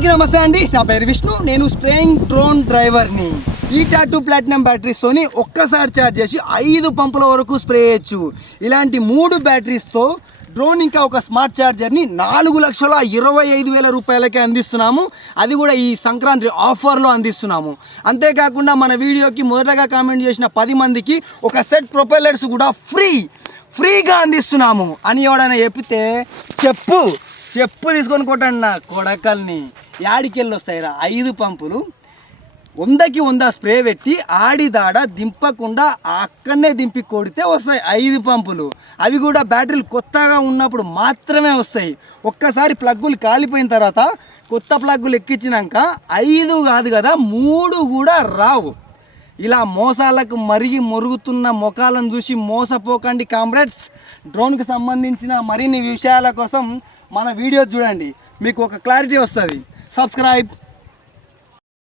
అందరికీ నమస్తే అండి. నా పేరు విష్ణు. నేను స్ప్రేయింగ్ డ్రోన్ డ్రైవర్ని. E-TAT2 ప్లాటినం బ్యాటరీస్తోని ఒక్కసారి ఛార్జ్ చేసి 5 పంపుల వరకు స్ప్రే చేయొచ్చు. ఇలాంటి 3 బ్యాటరీస్తో డ్రోన్ ఇంకా ఒక స్మార్ట్ ఛార్జర్ని 4,25,000 రూపాయలకే అందిస్తున్నాము. అది కూడా ఈ సంక్రాంతి ఆఫర్లో అందిస్తున్నాము. అంతేకాకుండా మన వీడియోకి మొదటగా కామెంట్ చేసిన 10 మందికి ఒక సెట్ ప్రొపెల్లర్స్ కూడా ఫ్రీగా అందిస్తున్నాము అని ఎవడైనా చెప్పితే చెప్పు తీసుకొని కొట్టండి నా కొడకల్ని. యాడికెళ్ళి వస్తాయిరా 5 పంపులు, 100కి 100 స్ప్రే పెట్టి ఆడిదాడ దింపకుండా అక్కడనే దింపి కొడితే వస్తాయి 5 పంపులు. అవి కూడా బ్యాటరీలు కొత్తగా ఉన్నప్పుడు మాత్రమే వస్తాయి. ఒక్కసారి ప్లగ్గులు కాలిపోయిన తర్వాత కొత్త ప్లగ్గులు ఎక్కించినాక 5 కాదు కదా 3 కూడా రావు. ఇలా మోసాలకు మొరుగుతున్న మొఖాలను చూసి మోసపోకండి కామ్రేడ్స్. డ్రోన్కి సంబంధించిన మరిన్ని విషయాల కోసం మన వీడియో చూడండి, మీకు ఒక క్లారిటీ వస్తుంది. సబ్స్క్రైబ్.